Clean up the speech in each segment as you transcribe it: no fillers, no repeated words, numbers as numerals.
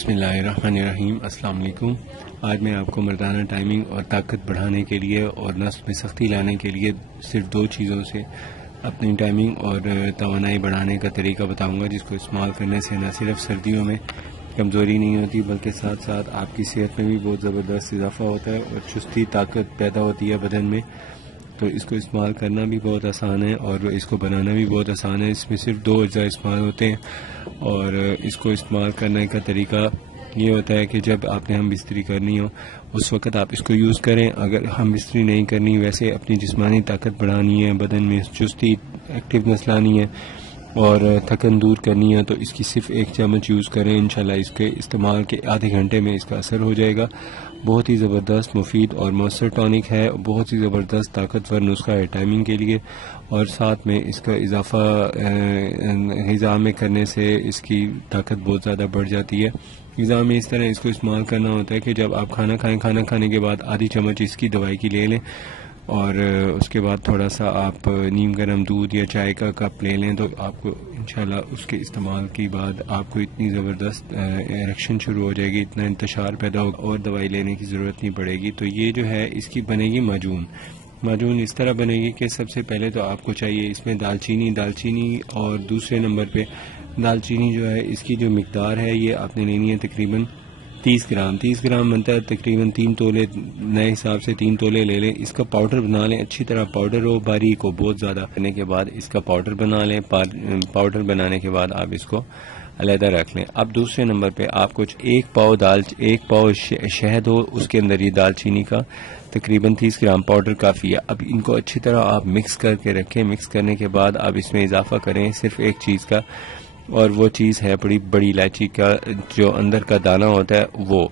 بسم اللہ الرحمن الرحیم۔ السلام علیکم۔ آج میں آپ کو مردانہ ٹائمنگ اور طاقت بڑھانے کے لیے اور نسل میں سختی لانے کے لیے صرف دو چیزوں سے اپنی ٹائمنگ اور توانائی بڑھانے کا طریقہ بتاؤں گا، جس کو استعمال کرنے سے نہ صرف سردیوں میں کمزوری نہیں ہوتی بلکہ ساتھ ساتھ آپ کی صحت میں بھی بہت زبردست اضافہ ہوتا ہے اور چستی طاقت پیدا ہوتی ہے بدن میں۔ تو اس کو استعمال کرنا بھی بہت آسان ہے اور اس کو بنانا بھی بہت آسان ہے۔ اس میں صرف دو اجزاء استعمال ہوتے ہیں اور اس کو استعمال کرنے کا طریقہ یہ ہوتا ہے کہ جب آپ نے ہم بستری کرنی ہو اس وقت آپ اس کو یوز کریں۔ اگر ہم بستری نہیں کرنی، ویسے اپنی جسمانی طاقت بڑھانی ہے، بدن میں چستی ایکٹیونیس لانی ہے اور تھکن دور کرنی ہے، تو اس کی صرف ایک چمچ یوز کریں۔ انشاءاللہ اس کے استعمال کے آدھے گھنٹے میں اس کا اثر ہو جائے گا۔ بہت ہی زبردست مفید اور مؤثر ٹانک ہے، بہت ہی زبردست طاقتور نسخہ ہے ٹائمنگ کے لیے، اور ساتھ میں اس کا اضافہ غذا میں کرنے سے اس کی طاقت بہت زیادہ بڑھ جاتی ہے۔ غذا میں اس طرح اس کو استعمال کرنا ہوتا ہے کہ جب آپ کھانا کھائیں، کھانا کھانے کے بعد آدھی چمچ اس کی دوائی کی لے لیں اور اس کے بعد تھوڑا سا آپ نیم گرم دودھ یا چائے کا کپ لے لیں، تو آپ کو انشاءاللہ اس کے استعمال کے بعد آپ کو اتنی زبردست ایریکشن شروع ہو جائے گی، اتنا انتشار پیدا ہوگا اور دوائی لینے کی ضرورت نہیں پڑے گی۔ تو یہ جو ہے اس کی بنے گی معجون اس طرح بنے گی کہ سب سے پہلے تو آپ کو چاہیے اس میں دالچینی اور دوسرے نمبر پہ دالچینی جو ہے اس کی جو مقدار ہے یہ آپ نے لینی ہے تقریباً 30 گرام بنتا ہے، تقریباً 3 تولے نئے حساب سے 3 تولے لے لیں۔ اس کا پاؤڈر بنا لیں، اچھی طرح پاؤڈر ہو، باریک ہو، بہت زیادہ کرنے کے بعد اس کا پاؤڈر بنا لیں۔ پاؤڈر بنانے کے بعد آپ اس کو علیحدہ رکھ لیں۔ اب دوسرے نمبر پہ آپ کچھ ایک پاؤ شہد ہو، اس کے اندر یہ دالچینی کا تقریباً 30 گرام پاؤڈر کافی ہے۔ اب ان کو اچھی طرح آپ مکس کر کے رکھیں۔ مکس کرنے کے بعد آپ اس میں اضافہ کریں صرف ایک چیز کا، اور وہ چیز ہے بڑی الائچی کا جو اندر کا دانہ ہوتا ہے۔ وہ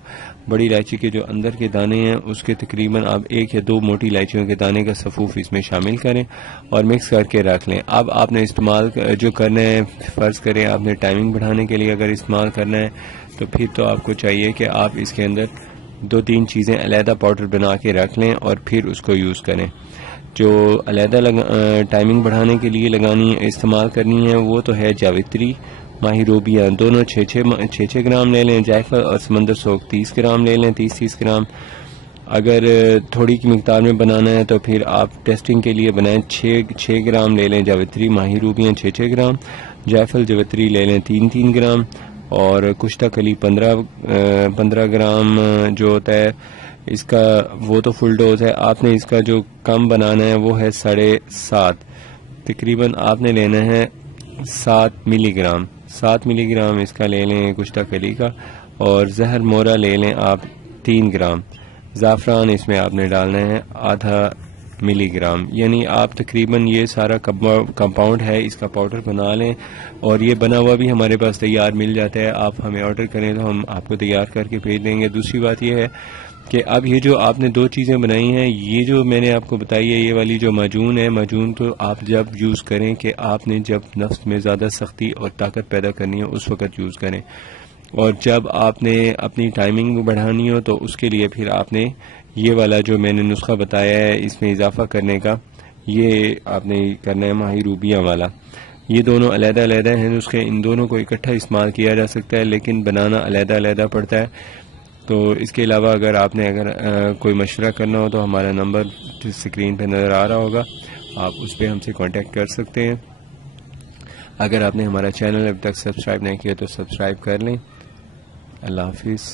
بڑی الائچی کے جو اندر کے دانے ہیں اس کے تقریباً آپ 1 یا 2 موٹی الائچیوں کے دانے کا صفوف اس میں شامل کریں اور مکس کر کے رکھ لیں۔ اب آپ نے استعمال جو کرنا ہے، فرض کریں آپ نے ٹائمنگ بڑھانے کے لیے اگر استعمال کرنا ہے تو پھر تو آپ کو چاہیے کہ آپ اس کے اندر 2-3 چیزیں علیحدہ پاؤڈر بنا کے رکھ لیں اور پھر اس کو یوز کریں۔ جو علیحدہ ٹائمنگ بڑھانے کے لیے استعمال کرنی ہے وہ تو ہے جاوتری، ماہی روبیاں، دونوں 6 گرام لے لیں۔ جائفل اور سمندر سوگ 30 گرام لے لیں، 30 گرام۔ اگر تھوڑی کی مقدار میں بنانا ہے تو پھر آپ ٹیسٹنگ کے لیے بنائیں، 6 گرام لے لیں جاوتری، ماہی روبیاں 6 گرام، جائفل جاوتری لے لیں 3 گرام، اور کشتہ کلی 15 گرام جو ہوتا ہے اس کا وہ تو فل ڈوز ہے۔ آپ نے اس کا جو کم بنانا ہے وہ ہے 7.5، تقریباً آپ نے لینا ہے 7 ملی گرام اس کا لے لیں کشتہ کلی کا، اور زہر مورا لے لیں آپ 3 گرام۔ زعفران اس میں آپ نے ڈالنا ہے ½ ملی گرام، یعنی آپ تقریباً یہ سارا کمپاؤنڈ ہے اس کا پاؤڈر بنا لیں، اور یہ بنا ہوا بھی ہمارے پاس تیار مل جاتا ہے۔ آپ ہمیں آرڈر کریں تو ہم آپ کو تیار کر کے بھیج دیں گے۔ دوسری بات یہ ہے کہ اب یہ جو آپ نے 2 چیزیں بنائی ہیں، یہ جو میں نے آپ کو بتائی ہے، یہ والی جو معجون تو آپ جب یوز کریں کہ آپ نے جب نفس میں زیادہ سختی اور طاقت پیدا کرنی ہے اس وقت یوز کریں، اور جب آپ نے اپنی ٹائمنگ بڑھانی ہو تو اس کے لیے پھر آپ نے یہ والا جو میں نے نسخہ بتایا ہے اس میں اضافہ کرنے کا، یہ آپ نے کرنا ہے ماہی روبیاں والا۔ یہ دونوں علیحدہ ہیں نسخے، ان دونوں کو اکٹھا استعمال کیا جا سکتا ہے لیکن بنانا علیحدہ پڑتا ہے۔ تو اس کے علاوہ اگر آپ نے کوئی مشورہ کرنا ہو تو ہمارا نمبر اسکرین پہ نظر آ رہا ہوگا، آپ اس پہ ہم سے کانٹیکٹ کر سکتے ہیں۔ اگر آپ نے ہمارا چینل ابھی تک سبسکرائب نہیں کیا تو سبسکرائب کر لیں۔ اللہ حافظ۔